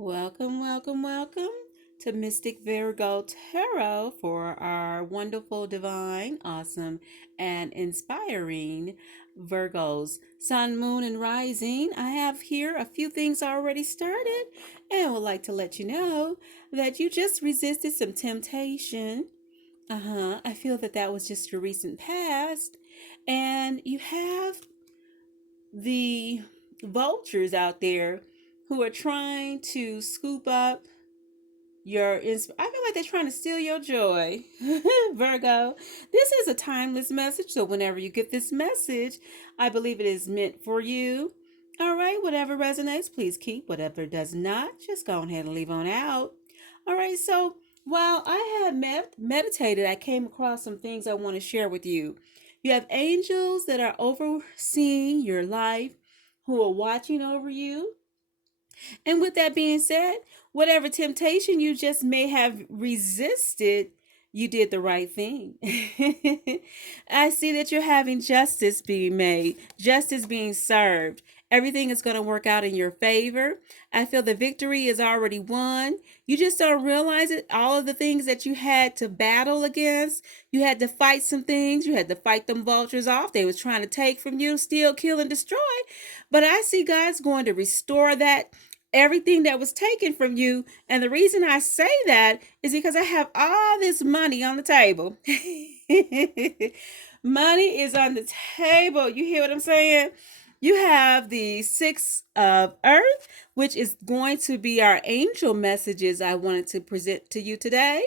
Welcome, welcome, welcome to Mystic Virgo Tarot for our wonderful, divine, awesome, and inspiring Virgos. Sun, Moon, and Rising. I have here a few things already started and would like to let you know that you just resisted some temptation. I feel that that was just your recent past. And you have the vultures out there who are trying to scoop up I feel like they're trying to steal your joy. Virgo, this is a timeless message, so whenever you get this message, I believe it is meant for you. All right, whatever resonates, please keep. Whatever does not, just go ahead and leave on out. All right, so while I had meditated, I came across some things I want to share with you. You have angels that are overseeing your life, who are watching over you. And with that being said, whatever temptation you just may have resisted, you did the right thing. I see that you're having justice being made, justice being served. Everything is going to work out in your favor. I feel the victory is already won. You just don't realize it. All of the things that you had to battle against, you had to fight some things. You had to fight them vultures off. They was trying to take from you, steal, kill, and destroy. But I see God's going to restore that everything that was taken from you. And the reason I say that is because I have all this money on the table. Money is on the table. You hear what I'm saying? You have the Six of Earth, which is going to be our angel messages I wanted to present to you today.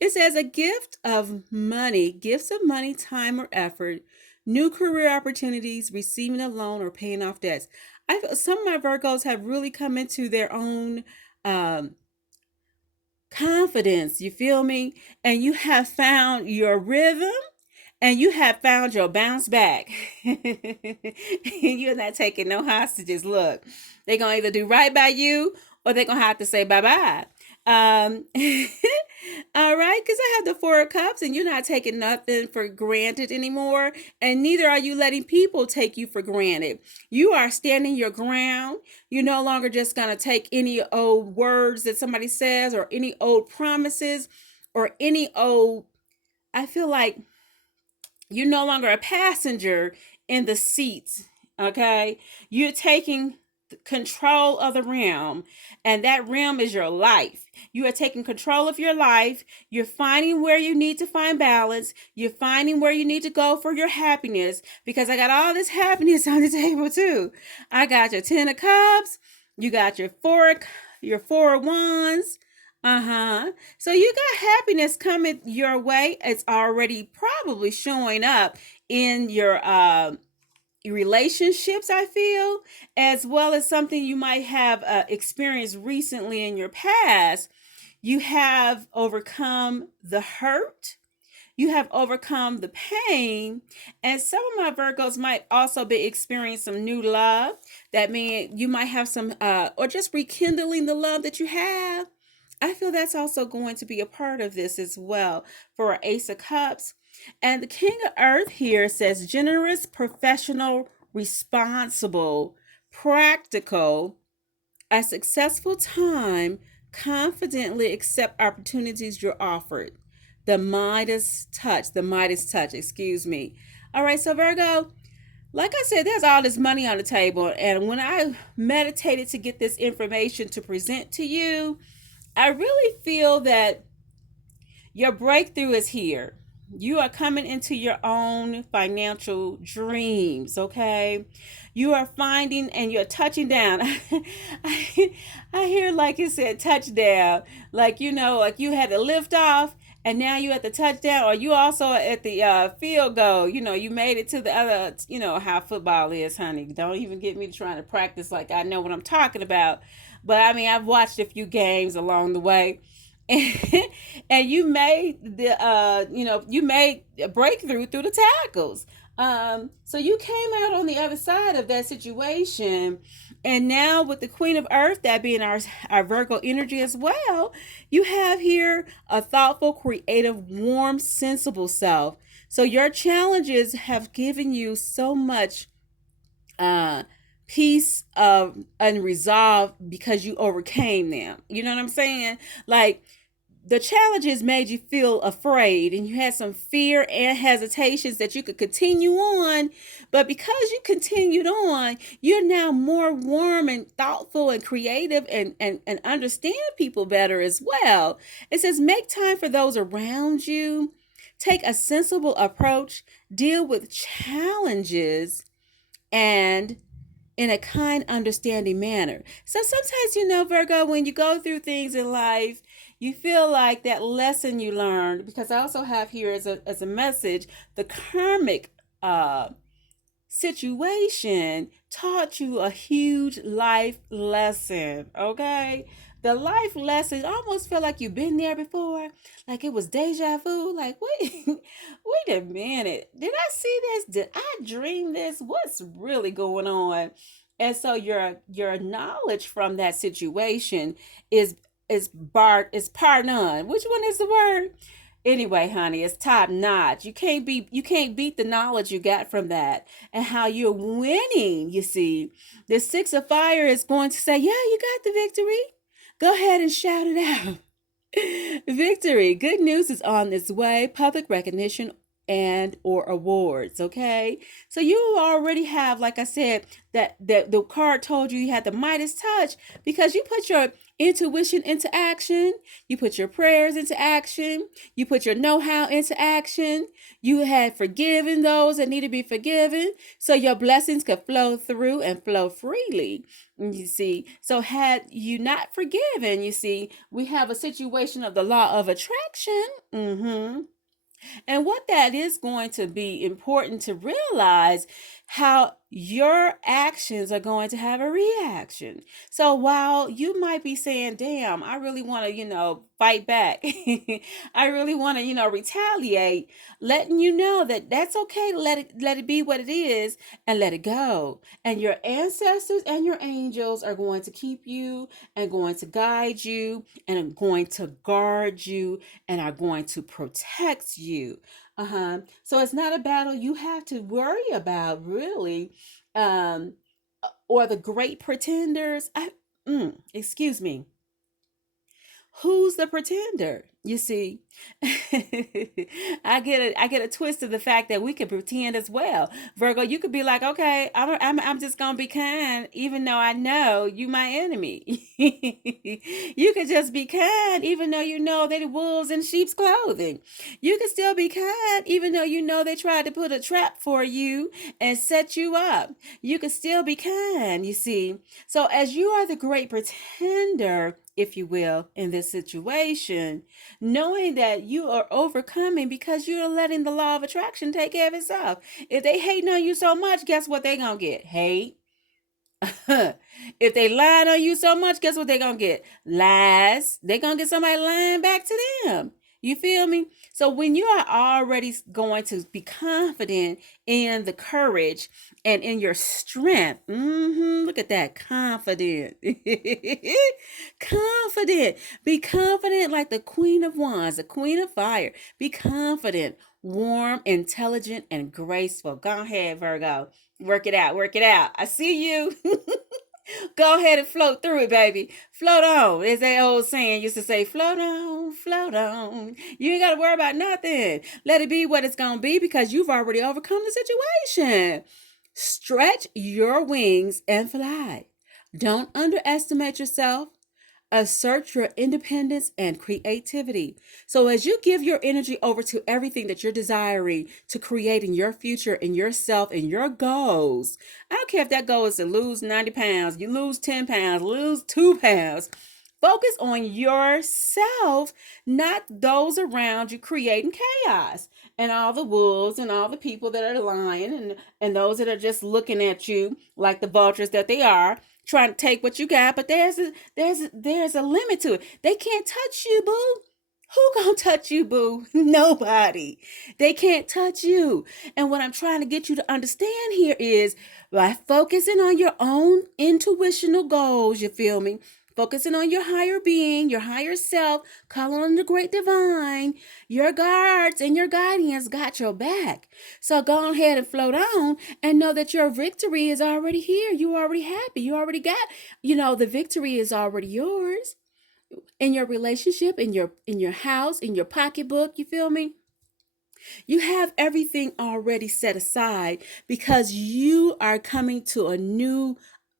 It says a gift of money, gifts of money, time, or effort, new career opportunities, receiving a loan, or paying off debts. I feel some of my Virgos have really come into their own um, confidence. You feel me? And you have found your rhythm and you have found your bounce back. You're not taking no hostages. Look, they're going to either do right by you or they're going to have to say bye bye. Um, all right, because I have the Four of Cups and you're not taking nothing for granted anymore. And neither are you letting people take you for granted. You are standing your ground. You're no longer just going to take any old words that somebody says or any old promises or any old. I feel like you're no longer a passenger in the seats. Okay. You're taking control of the realm, and that realm is your life. You are taking control of your life. You're finding where you need to find balance. You're finding where you need to go for your happiness, because I got all this happiness on the table too. I got your Ten of Cups. You got your four of Wands. So you got happiness coming your way. It's already probably showing up in your relationships, I feel, as well as something you might have experienced recently in your past. You have overcome the hurt. You have overcome the pain. And some of my Virgos might also be experiencing some new love. That means you might have some, or just rekindling the love that you have. I feel that's also going to be a part of this as well for Ace of Cups. And the King of Earth here says generous, professional, responsible, practical, a successful time, confidently accept opportunities you're offered. The Midas touch, excuse me. All right, so Virgo, like I said, there's all this money on the table. And when I meditated to get this information to present to you, I really feel that your breakthrough is here. You are coming into your own financial dreams, okay? You are finding and you're touching down. I hear, like you said, touchdown. Like, like you had to lift off and now you at the touchdown, or you also at the field goal. You made it to the other, how football is, honey. Don't even get me trying to practice like I know what I'm talking about. But I mean, I've watched a few games along the way. And you made you made a breakthrough through the tackles. So you came out on the other side of that situation. And now with the Queen of Earth, that being our Virgo energy as well, you have here a thoughtful, creative, warm, sensible self. So your challenges have given you so much uh peace of unresolved because you overcame them. You know what I'm saying? Like, the challenges made you feel afraid and you had some fear and hesitations that you could continue on, but because you continued on, you're now more warm and thoughtful and creative, and understand people better as well. It says make time for those around you, take a sensible approach, deal with challenges, and in a kind, understanding manner. So sometimes, Virgo, when you go through things in life, you feel like that lesson you learned, because I also have here as a message, the karmic situation taught you a huge life lesson, okay? The life lesson almost feel like you've been there before, like it was deja vu. Like, wait, wait a minute, did I see this? Did I dream this? What's really going on? And so your knowledge from that situation is part none. Which one is the word? Anyway, honey, it's top notch. You can't beat the knowledge you got from that and how you're winning. You see, the Six of Fire is going to say, "Yeah, you got the victory. Go ahead and shout it out." Victory. Good news is on its way. Public recognition and or awards. Okay, so you already have, like I said, that the card told you had the Midas touch because you put your intuition into action, you put your prayers into action, you put your know-how into action, you had forgiven those that need to be forgiven, so your blessings could flow through and flow freely. You see, so had you not forgiven, you see, we have a situation of the law of attraction. And what that is going to be important to realize, how your actions are going to have a reaction. So while you might be saying, damn, I really want to, fight back. I really want to, retaliate, letting you know that that's okay to let it be what it is and let it go. And your ancestors and your angels are going to keep you and going to guide you and are going to guard you and are going to protect you. So it's not a battle you have to worry about, really. Um, or the great pretenders. Excuse me. Who's the pretender? You see, I get a twist of the fact that we can pretend as well. Virgo, you could be like, okay, I'm just gonna be kind, even though I know you my enemy. You could just be kind, even though you know they're wolves in sheep's clothing. You could still be kind, even though you know they tried to put a trap for you and set you up. You could still be kind. You see, so as you are the great pretender, if you will, in this situation, knowing that you are overcoming because you're letting the law of attraction take care of itself. If they hating on you so much, guess what they gonna get? Hate. If they lying on you so much, guess what they gonna get? Lies. They gonna get somebody lying back to them. You feel me? So when you are already going to be confident in the courage and in your strength, look at that, confident. Confident. Be confident like the Queen of Wands, the Queen of Fire. Be confident, warm, intelligent, and graceful. Go ahead, Virgo. Work it out. Work it out. I see you. Go ahead and float through it, baby. Float on. As that old saying used to say, float on, float on. You ain't got to worry about nothing. Let it be what it's going to be because you've already overcome the situation. Stretch your wings and fly. Don't underestimate yourself. Assert your independence and creativity. So as you give your energy over to everything that you're desiring to create in your future and yourself and your goals, I don't care if that goal is to lose 90 pounds, you lose 10 pounds, lose 2 pounds. Focus on yourself, not those around you creating chaos and all the wolves and all the people that are lying and those that are just looking at you like the vultures that they are, trying to take what you got. But there's a limit to it. They can't touch you, boo. Who gonna touch you, boo? Nobody. They can't touch you. And what I'm trying to get you to understand here is by focusing on your own intuitional goals, you feel me? focusing on your higher being, your higher self, calling on the great divine. Your guards and your guardians got your back. So go ahead and float on and know that your victory is already here. You already happy. You already got, the victory is already yours in your relationship, in your house, in your pocketbook. You feel me? You have everything already set aside because you are coming to a new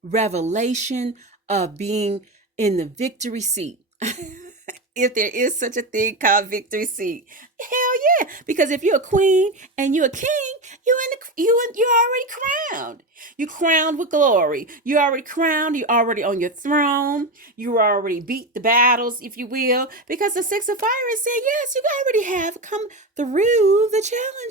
revelation of being in the victory seat. If there is such a thing called victory seat, hell yeah! Because if you're a queen and you're a king, you're already crowned. You crowned with glory. You're already crowned. You're already on your throne. You already beat the battles, if you will. Because the Six of Fire is saying, yes, you already have come through the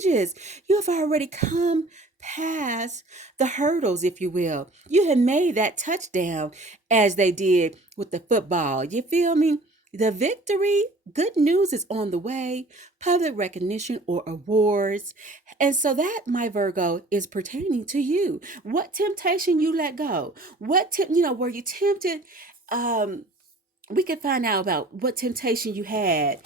challenges. You have already come past the hurdles, if you will. You have made that touchdown as they did with the football. You feel me? The victory, good news is on the way, public recognition or awards. And so that, my Virgo, is pertaining to you. What temptation you let go? Were you tempted? We could find out about what temptation you had.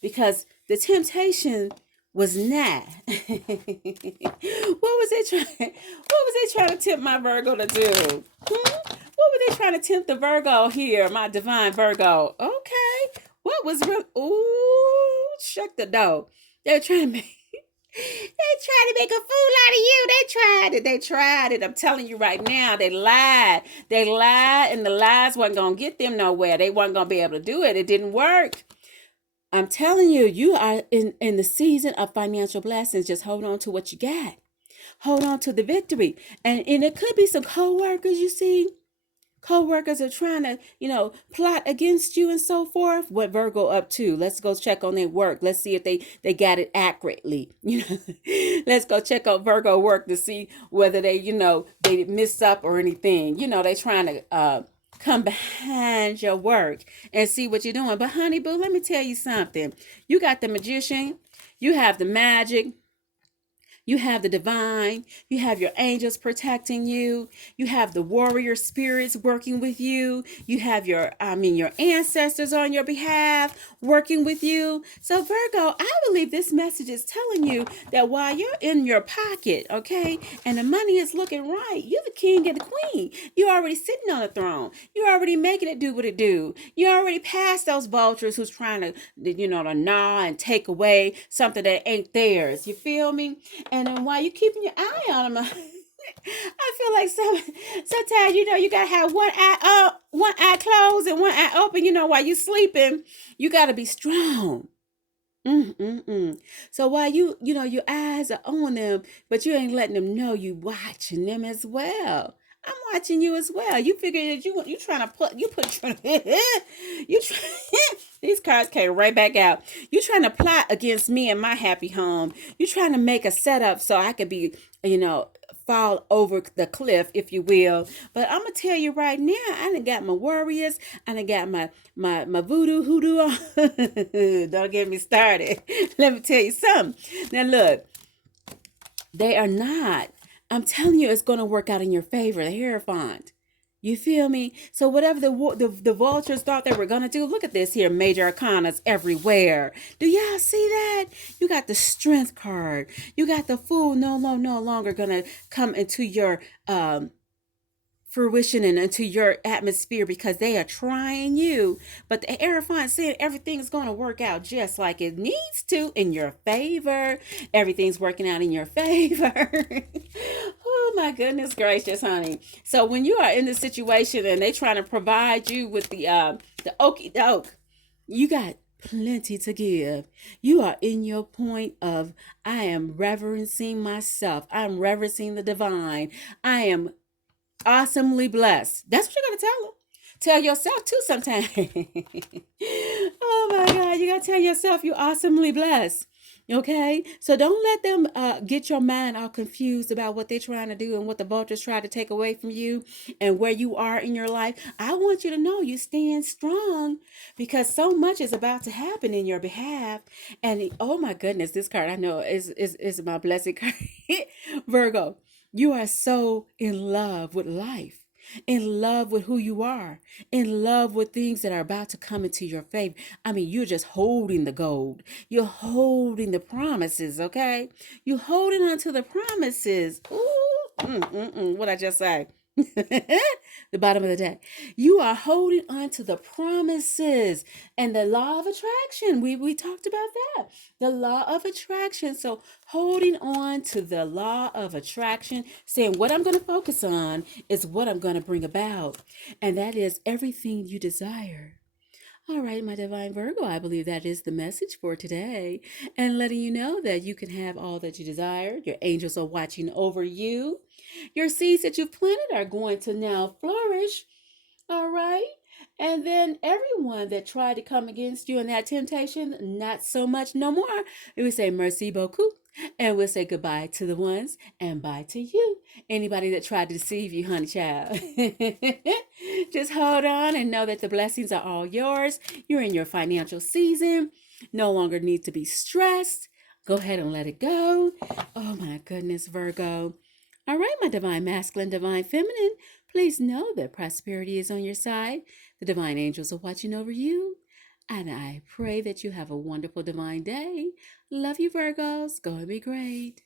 Because the temptation was not. What was they trying to tempt my Virgo to do? What were they trying to tempt the Virgo here, my divine Virgo? Okay. What was real? Ooh, shut the door. They're trying to make a fool out of you. They tried it. I'm telling you right now, they lied. And the lies wasn't gonna get them nowhere. They weren't gonna be able to do it. It didn't work. I'm telling you, you are in the season of financial blessings. Just hold on to what you got. Hold on to the victory. And it could be some co-workers, you see. Co-workers are trying to, plot against you and so forth. What Virgo up to? Let's go check on their work. Let's see if they got it accurately. Let's go check out Virgo work to see whether they miss up or anything. They trying to come behind your work and see what you're doing. But honey boo, let me tell you something. You got the magician. You have the magic. You have the divine. You have your angels protecting you. You have the warrior spirits working with you. You have your ancestors on your behalf working with you. So Virgo, I believe this message is telling you that while you're in your pocket, okay, and the money is looking right, you're the king and the queen. You're already sitting on the throne. You're already making it do what it do. You're already past those vultures who's trying to, to gnaw and take away something that ain't theirs. You feel me? And then while you keeping your eye on them, I feel like sometimes you gotta have one eye closed and one eye open. While you sleeping, you gotta be strong. So while your eyes are on them, but you ain't letting them know you watching them as well. I'm watching you as well. You figure that you trying to put these cards came right back out. You trying to plot against me and my happy home. You trying to make a setup so I could be, fall over the cliff, if you will. But I'm gonna tell you right now, I done got my warriors. I done got my voodoo hoodoo on. Don't get me started. Let me tell you something. Now look, they are not. I'm telling you, it's going to work out in your favor. The Hierophant. You feel me? So whatever the vultures thought they were going to do, look at this here. Major arcanas everywhere. Do y'all see that? You got the strength card. You got the fool no longer going to come into your fruition and into your atmosphere because they are trying you. But the Hierophant said everything's going to work out just like it needs to in your favor. Everything's working out in your favor. Oh my goodness gracious, honey. So when you are in this situation and they trying to provide you with the okie doke, you got plenty to give. You are in your point of, I am reverencing myself. I'm reverencing the divine. I am awesomely blessed. That's what you're going to tell them. Tell yourself too sometimes. Oh my God, you got to tell yourself you're awesomely blessed. Okay? So don't let them get your mind all confused about what they're trying to do and what the vultures try to take away from you and where you are in your life. I want you to know you stand strong because so much is about to happen in your behalf. And oh my goodness, this card I know is my blessed card. Virgo. You are so in love with life. in love with who you are, in love with things that are about to come into your favor. I mean, you're just holding the gold. You're holding the promises, okay? You're holding on to the promises. Ooh, what I just say? The bottom of the deck. You are holding on to the promises and the law of attraction. We talked about that. The law of attraction. So holding on to the law of attraction, saying what I'm going to focus on is what I'm going to bring about. And that is everything you desire. All right, my divine Virgo, I believe that is the message for today. And letting you know that you can have all that you desire. Your angels are watching over you. Your seeds that you've planted are going to now flourish. All right. And then everyone that tried to come against you in that temptation, not so much no more. We say merci beaucoup. And we'll say goodbye to the ones and bye to you. Anybody that tried to deceive you, honey child. Just hold on and know that the blessings are all yours. You're in your financial season. No longer need to be stressed. Go ahead and let it go. Oh my goodness, Virgo. All right, my divine masculine, divine feminine. Please know that prosperity is on your side. The divine angels are watching over you. And I pray that you have a wonderful divine day. Love you, Virgos. Go and be great.